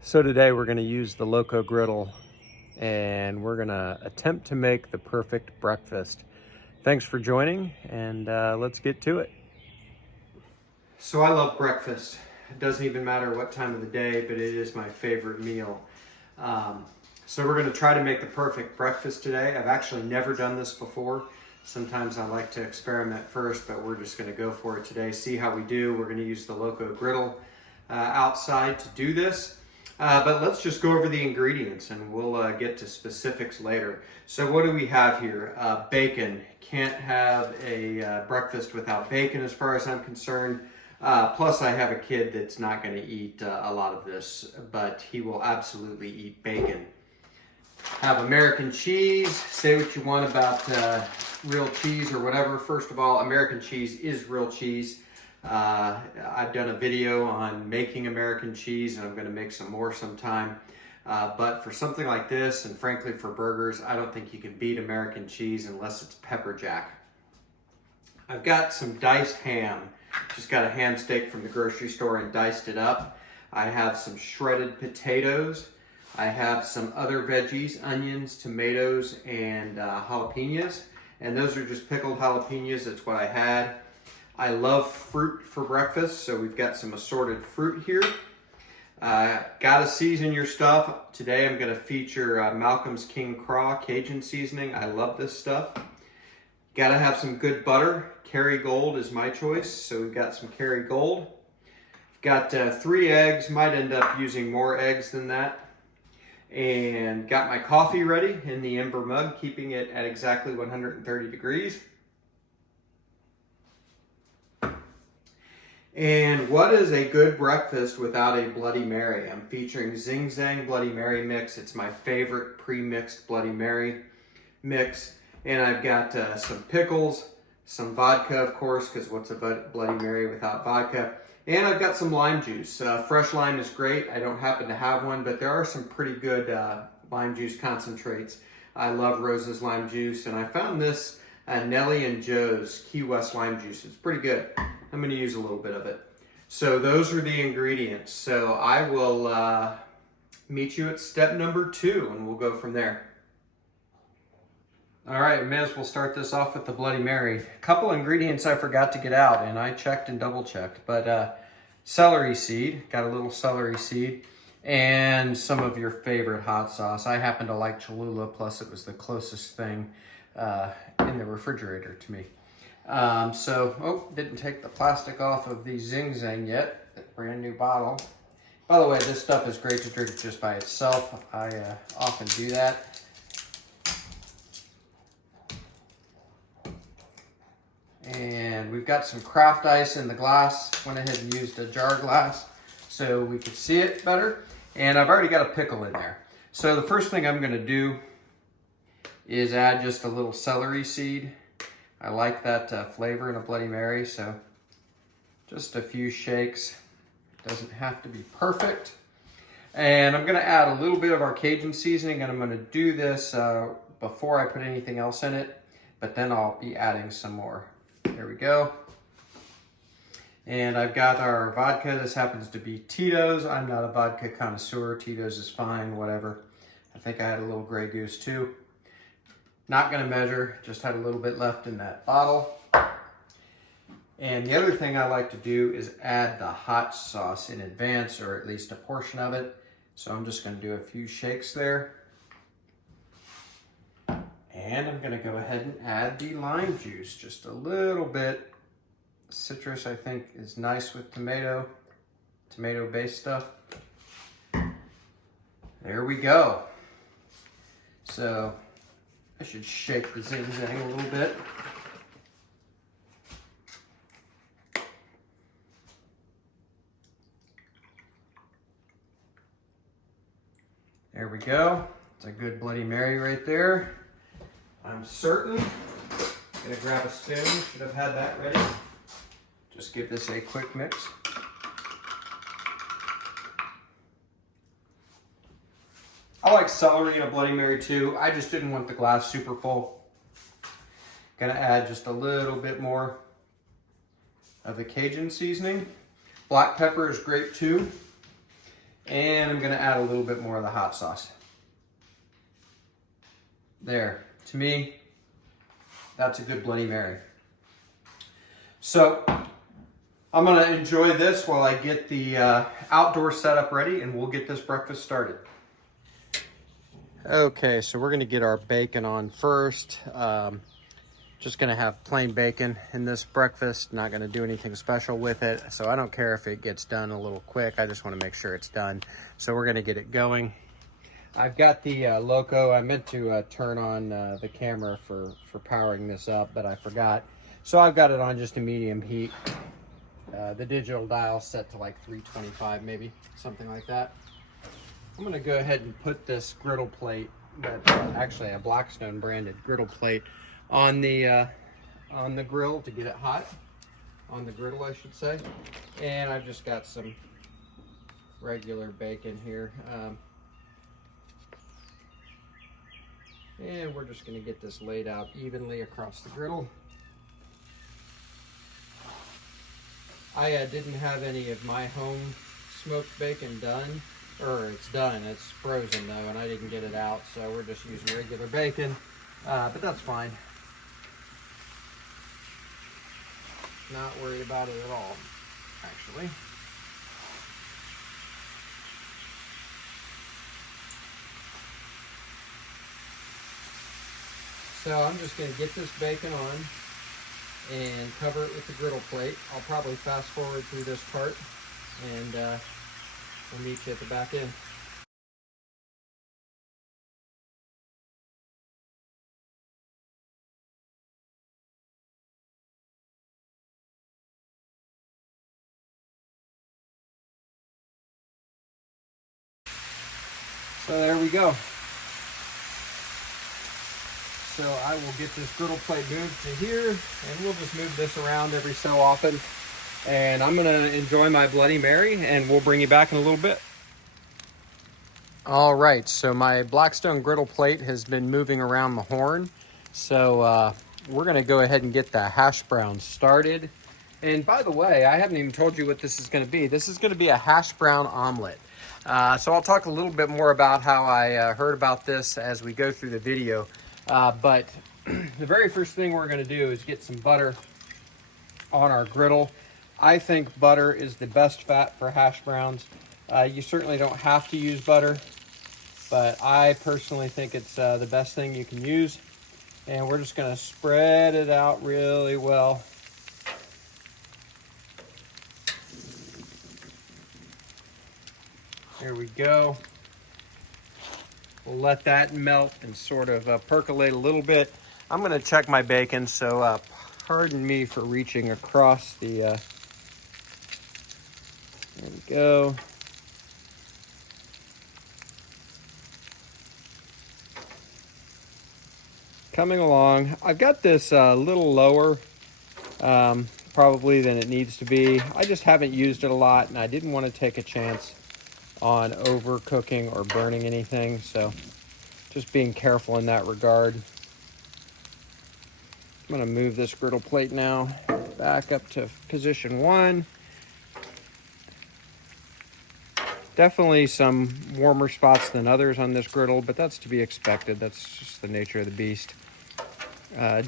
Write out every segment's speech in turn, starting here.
So today we're going to use the Loco Griddle and we're going to attempt to make the perfect breakfast. Thanks for joining, and let's get to it. So I love breakfast. It doesn't even matter what time of the day, but it is my favorite meal. So we're going to try to make the perfect breakfast today. I've actually never done this before. Sometimes I like to experiment first, but we're just going to go for it today, see how we do. We're going to use the Loco Griddle outside to do this. But let's just go over the ingredients and we'll get to specifics later. So what do we have here? Bacon. Can't have a breakfast without bacon as far as I'm concerned. Plus I have a kid that's not going to eat a lot of this, but he will absolutely eat bacon. Have American cheese. Say what you want about real cheese or whatever. First of all, American cheese is real cheese. I've done a video on making American cheese, and I'm going to make some more sometime. But for something like this, and frankly for burgers, I don't think you can beat American cheese unless it's pepper jack. I've got some diced ham. Just got a ham steak from the grocery store and diced it up. I have some shredded potatoes. I have some other veggies, onions, tomatoes, and jalapenos. And those are just pickled jalapenos. That's what I had. I love fruit for breakfast, so we've got some assorted fruit here. Gotta season your stuff. Today I'm gonna feature Malcolm's King Craw Cajun seasoning. I love this stuff. Gotta have some good butter. Kerrygold is my choice, so we've got some Kerrygold. Got 3 eggs, might end up using more eggs than that. And got my coffee ready in the Ember mug, keeping it at exactly 130 degrees. And what is a good breakfast without a Bloody Mary? I'm featuring Zing Zang Bloody Mary mix. It's my favorite pre-mixed Bloody Mary mix. And I've got some pickles, some vodka, of course, because what's a Bloody Mary without vodka? And I've got some lime juice. Fresh lime is great. I don't happen to have one, but there are some pretty good lime juice concentrates. I love Rose's lime juice, and I found this Nelly and Joe's Key West lime juice. It's pretty good. I'm going to use a little bit of it. So those are the ingredients. So I will meet you at step number 2, and we'll go from there. All right, may as well start this off with the Bloody Mary. A couple ingredients I forgot to get out, and I checked and double checked. But celery seed, got a little celery seed, and some of your favorite hot sauce. I happen to like Cholula, plus it was the closest thing in the refrigerator to me. Didn't take the plastic off of the Zing Zang yet. That brand new bottle. By the way, this stuff is great to drink just by itself. I often do that. And we've got some craft ice in the glass. Went ahead and used a jar glass so we could see it better. And I've already got a pickle in there. So the first thing I'm gonna do is add just a little celery seed. I like that flavor in a Bloody Mary, so just a few shakes. Doesn't have to be perfect. And I'm gonna add a little bit of our Cajun seasoning, and I'm gonna do this before I put anything else in it, but then I'll be adding some more. There we go. And I've got our vodka. This happens to be Tito's. I'm not a vodka connoisseur. Tito's is fine, whatever. I think I had a little Grey Goose too. Not gonna measure, just had a little bit left in that bottle. And the other thing I like to do is add the hot sauce in advance, or at least a portion of it. So I'm just gonna do a few shakes there. And I'm gonna go ahead and add the lime juice, just a little bit. Citrus, I think, is nice with tomato-based stuff. There we go. So I should shake the Zing Zang a little bit. There we go. It's a good Bloody Mary right there. I'm certain. Gonna grab a spoon, should have had that ready. Just give this a quick mix. I like celery in a Bloody Mary too. I just didn't want the glass super full. Gonna add just a little bit more of the Cajun seasoning. Black pepper is great too. And I'm gonna add a little bit more of the hot sauce. There, to me, that's a good Bloody Mary. So I'm gonna enjoy this while I get the outdoor setup ready, and we'll get this breakfast started. Okay, so we're gonna get our bacon on first. Just gonna have plain bacon in this breakfast, not gonna do anything special with it. So I don't care if it gets done a little quick, I just wanna make sure it's done. So we're gonna get it going. I've got the Loco. I meant to turn on the camera for powering this up, but I forgot. So I've got it on just a medium heat. The digital dial set to like 325 maybe, something like that. I'm gonna go ahead and put this griddle plate, that's actually a Blackstone branded griddle plate, on the grill to get it hot, on the griddle I should say. And I've just got some regular bacon here. And we're just gonna get this laid out evenly across the griddle. I didn't have any of my home smoked bacon done, or it's done, it's frozen though, and I didn't get it out, so we're just using regular bacon, but that's fine. Not worried about it at all, actually. So I'm just going to get this bacon on and cover it with the griddle plate. I'll probably fast forward through this part, and we'll meet you at the back end. So there we go. So I will get this griddle plate moved to here, and we'll just move this around every so often. And I'm gonna enjoy my Bloody Mary, and we'll bring you back in a little bit. All right, so my Blackstone griddle plate has been moving around the horn. So we're gonna go ahead and get the hash brown started. And by the way, I haven't even told you what this is gonna be. This is gonna be a hash brown omelet. So I'll talk a little bit more about how I heard about this as we go through the video. But the very first thing we're gonna do is get some butter on our griddle. I think butter is the best fat for hash browns. You certainly don't have to use butter, but I personally think it's the best thing you can use. And we're just gonna spread it out really well. There we go. We'll let that melt and sort of percolate a little bit. I'm gonna check my bacon, so pardon me for reaching across the, there we go. Coming along. I've got this a little lower probably than it needs to be. I just haven't used it a lot, and I didn't want to take a chance on overcooking or burning anything, so just being careful in that regard. I'm going to move this griddle plate now back up to position 1. Definitely some warmer spots than others on this griddle, but that's to be expected. That's just the nature of the beast.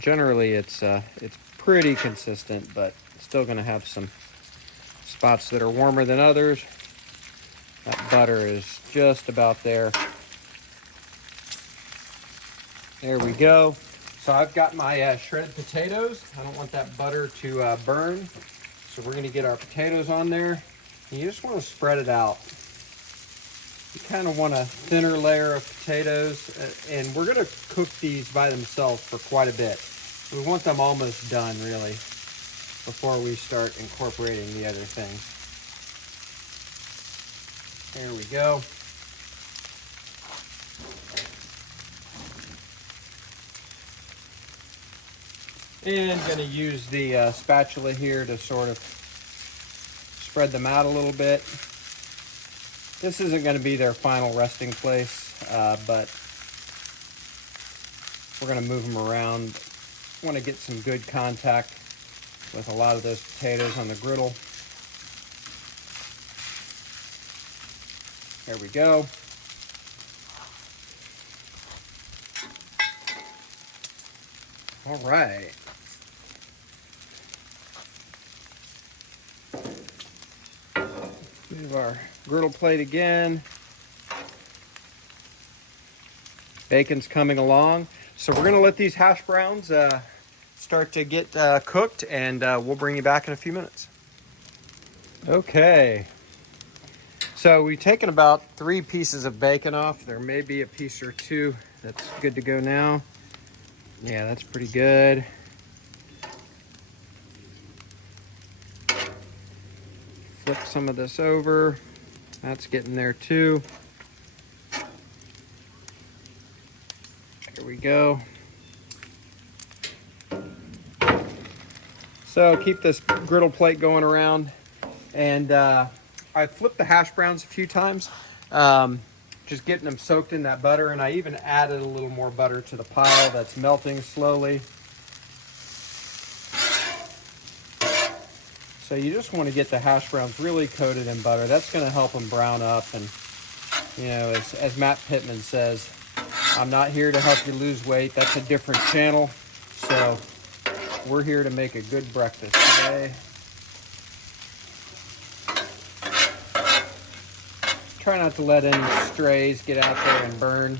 Generally, it's pretty consistent, but still going to have some spots that are warmer than others. That butter is just about there. There we go. So I've got my shredded potatoes. I don't want that butter to burn. So we're going to get our potatoes on there. And you just want to spread it out. You kind of want a thinner layer of potatoes. And we're going to cook these by themselves for quite a bit. We want them almost done, really, before we start incorporating the other things. There we go. And going to use the spatula here to sort of spread them out a little bit. This isn't going to be their final resting place, but we're going to move them around. Want to get some good contact with a lot of those potatoes on the griddle. There we go. All right. Move our griddle plate again. Bacon's coming along. So we're gonna let these hash browns start to get cooked, and we'll bring you back in a few minutes. Okay. So we've taken about 3 pieces of bacon off. There may be a piece or 2 that's good to go now. Yeah, that's pretty good. Flip some of this over. That's getting there too. Here we go. So keep this griddle plate going around. And I flipped the hash browns a few times, just getting them soaked in that butter. And I even added a little more butter to the pile that's melting slowly. So you just want to get the hash browns really coated in butter. That's going to help them brown up. And, you know, as Matt Pittman says, I'm not here to help you lose weight. That's a different channel. So we're here to make a good breakfast today. Try not to let any strays get out there and burn.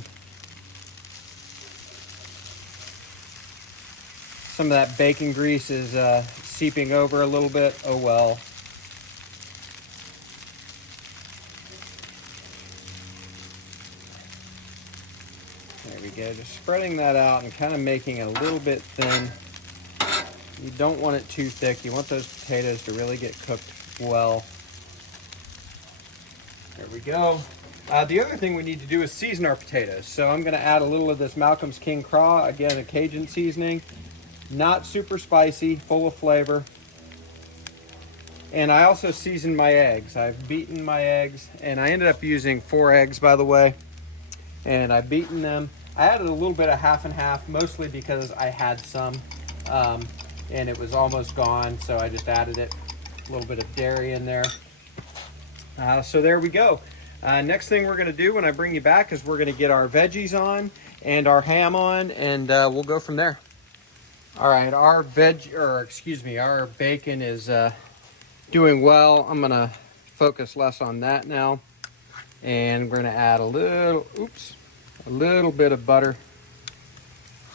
Some of that bacon grease is seeping over a little bit. Oh well. There we go. Just spreading that out and kind of making it a little bit thin. You don't want it too thick. You want those potatoes to really get cooked well. There we go. The other thing we need to do is season our potatoes. So I'm going to add a little of this Malcolm's King Craw, again a Cajun seasoning. Not super spicy, full of flavor. And I also seasoned my eggs. I've beaten my eggs, and I ended up using 4 eggs, by the way. And I've beaten them. I added a little bit of half and half, mostly because I had some, and it was almost gone, so I just added it. A little bit of dairy in there. So there we go. Next thing we're going to do when I bring you back is we're going to get our veggies on and our ham on, and we'll go from there. All right, our bacon is doing well. I'm going to focus less on that now, and we're going to add a little bit of butter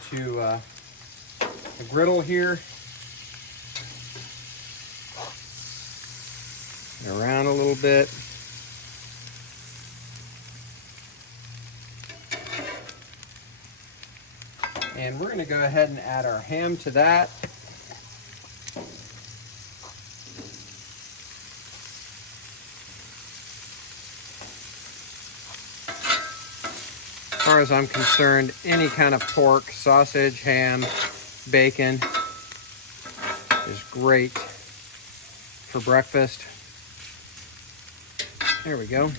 to the griddle here. Around a little bit. And we're going to go ahead and add our ham to that. As far as I'm concerned, any kind of pork, sausage, ham, bacon is great for breakfast. There we go.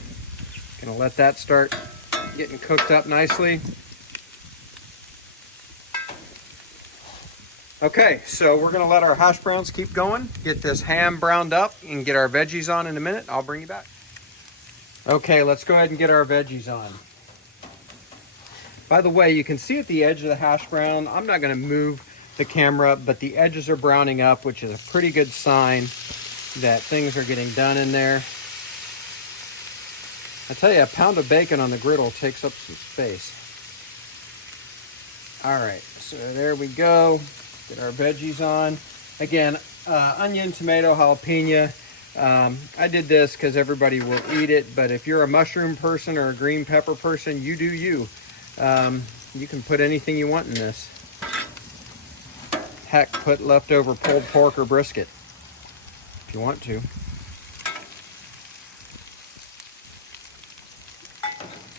Gonna let that start getting cooked up nicely. Okay, so we're gonna let our hash browns keep going, get this ham browned up, and get our veggies on in a minute. I'll bring you back. Okay, let's go ahead and get our veggies on. By the way, you can see at the edge of the hash brown, I'm not gonna move the camera, but the edges are browning up, which is a pretty good sign that things are getting done in there. I tell you, a pound of bacon on the griddle takes up some space. All right, so there we go. Get our veggies on. Again, onion, tomato, jalapeno. I did this because everybody will eat it, but if you're a mushroom person or a green pepper person, you do you. You can put anything you want in this. Heck, put leftover pulled pork or brisket if you want to.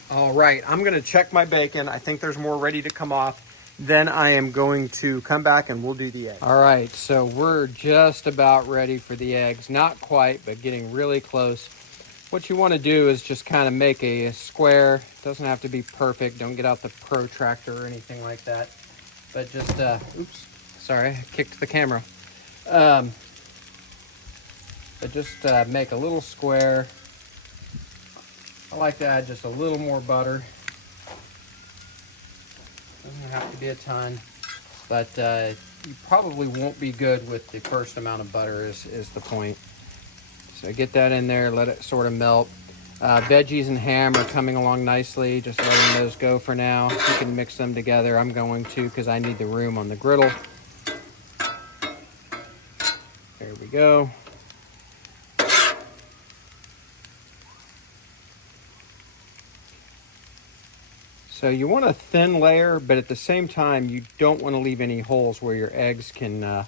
All right, I'm gonna check my bacon. I think there's more ready to come off. Then I am going to come back and we'll do the eggs. All right, so we're just about ready for the eggs. Not quite, but getting really close. What you wanna do is just kind of make a square. It doesn't have to be perfect. Don't get out the protractor or anything like that. But just, oops, sorry, I kicked the camera. But just make a little square I like to add just a little more butter. Doesn't have to be a ton, but you probably won't be good with the first amount of butter is the point. So get that in there, let it sort of melt. Veggies and ham are coming along nicely, just letting those go for now. You can mix them together. I'm going to because I need the room on the griddle. There we go. So you want a thin layer, but at the same time, you don't want to leave any holes where your eggs can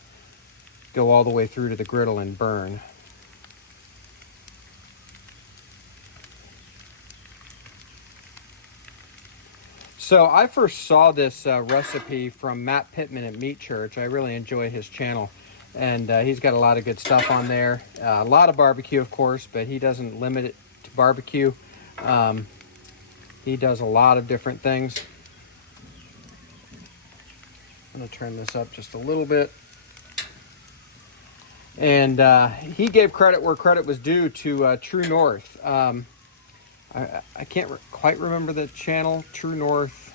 go all the way through to the griddle and burn. So I first saw this recipe from Matt Pittman at Meat Church. I really enjoy his channel, and he's got a lot of good stuff on there. A lot of barbecue, of course, but he doesn't limit it to barbecue. He does a lot of different things. I'm going to turn this up just a little bit. And he gave credit where credit was due to True North. I can't quite remember the channel, True North.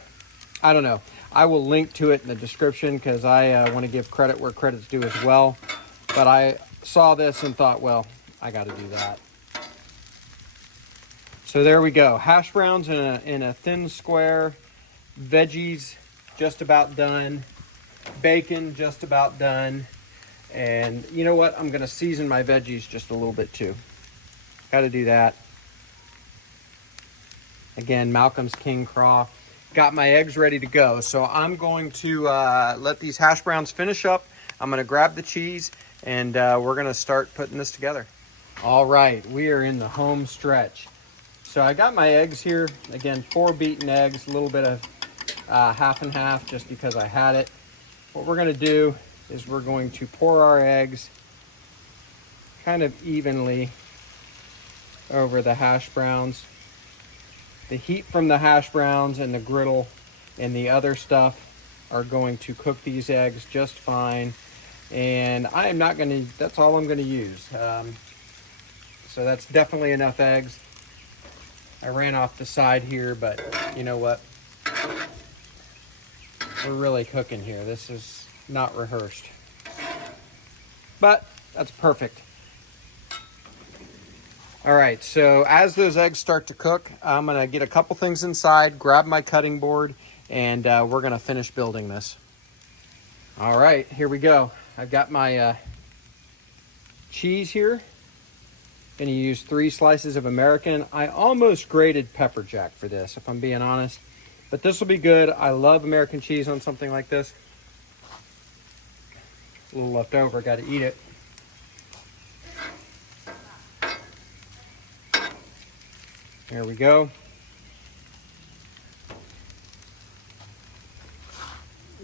I don't know. I will link to it in the description because I want to give credit where credit's due as well. But I saw this and thought, well, I got to do that. So there we go. Hash browns in a thin square. Veggies just about done. Bacon just about done. And you know what? I'm going to season my veggies just a little bit too. Got to do that. Again, Malcolm's King Craw. Got my eggs ready to go. So I'm going to let these hash browns finish up. I'm going to grab the cheese and we're going to start putting this together. All right, we are in the home stretch. So I got my eggs here. Again, 4 beaten eggs, a little bit of half and half just because I had it. What we're going to do is we're going to pour our eggs kind of evenly over the hash browns. The heat from the hash browns and the griddle and the other stuff are going to cook these eggs just fine. And I am not going to, that's all I'm going to use. So that's definitely enough eggs. I ran off the side here, but you know what? We're really cooking here. This is not rehearsed. But that's perfect. All right, so as those eggs start to cook, I'm gonna get a couple things inside, grab my cutting board, and we're gonna finish building this. All right, here we go. I've got my cheese here. Gonna use 3 slices of American. I almost grated pepper jack for this, if I'm being honest, but this will be good. I love American cheese on something like this. A little left over, gotta eat it. There we go.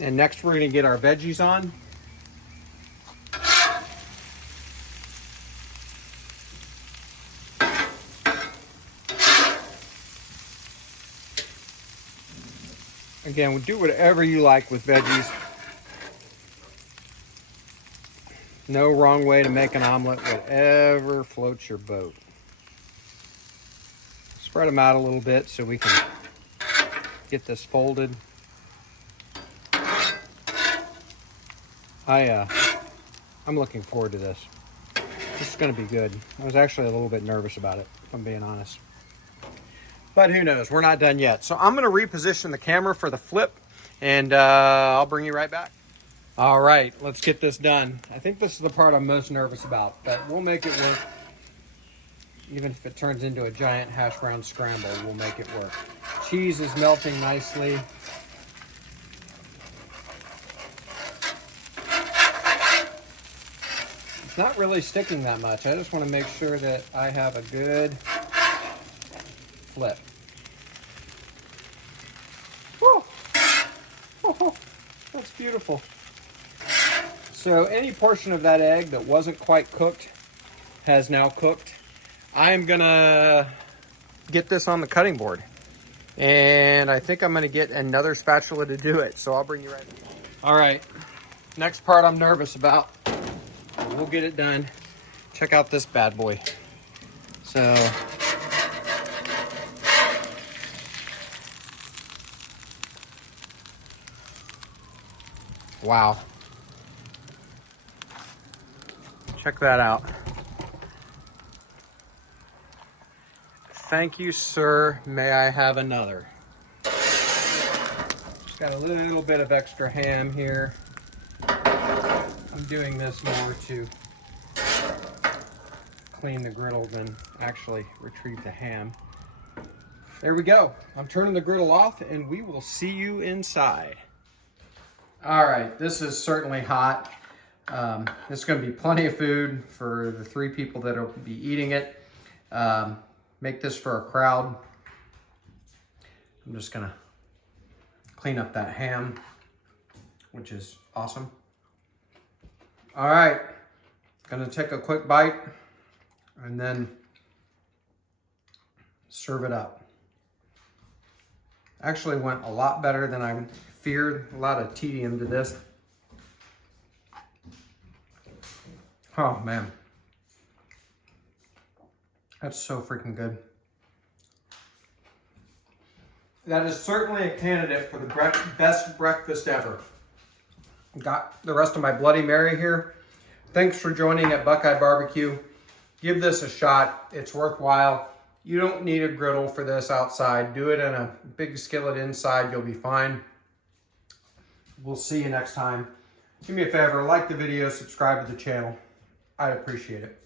And next we're gonna get our veggies on. Again, we'll do whatever you like with veggies. No wrong way to make an omelet, whatever floats your boat. Spread them out a little bit so we can get this folded. I'm looking forward to this. This is going to be good. I was actually a little bit nervous about it, if I'm being honest. But who knows? We're not done yet. So I'm going to reposition the camera for the flip, and I'll bring you right back. All right, let's get this done. I think this is the part I'm most nervous about, but we'll make it work. Even if it turns into a giant hash brown scramble, we'll make it work. Cheese is melting nicely. It's not really sticking that much. I just want to make sure that I have a good flip. Woo! Oh, that's beautiful. So any portion of that egg that wasn't quite cooked has now cooked. I'm gonna get this on the cutting board, and I think I'm gonna get another spatula to do it, so I'll bring you right in. All right, next part I'm nervous about. We'll get it done. Check out this bad boy. So Wow. Check that out. Thank you, sir. May I have another? Just got a little bit of extra ham here. I'm doing this more to clean the griddle than actually retrieve the ham. There we go. I'm turning the griddle off and we will see you inside. All right, this is certainly hot. This is going to be plenty of food for the 3 people that will be eating it. Make this for a crowd. I'm just going to clean up that ham, which is awesome. All right, going to take a quick bite and then serve it up. Actually went a lot better than I feared. A lot of tedium to this. Oh man, that's so freaking good. That is certainly a candidate for the best breakfast ever. Got the rest of my Bloody Mary here. Thanks for joining at BuQeye Barbecue. Give this a shot. It's worthwhile. You don't need a griddle for this outside. Do it in a big skillet inside. You'll be fine. We'll see you next time. Do me a favor, like the video, subscribe to the channel. I'd appreciate it.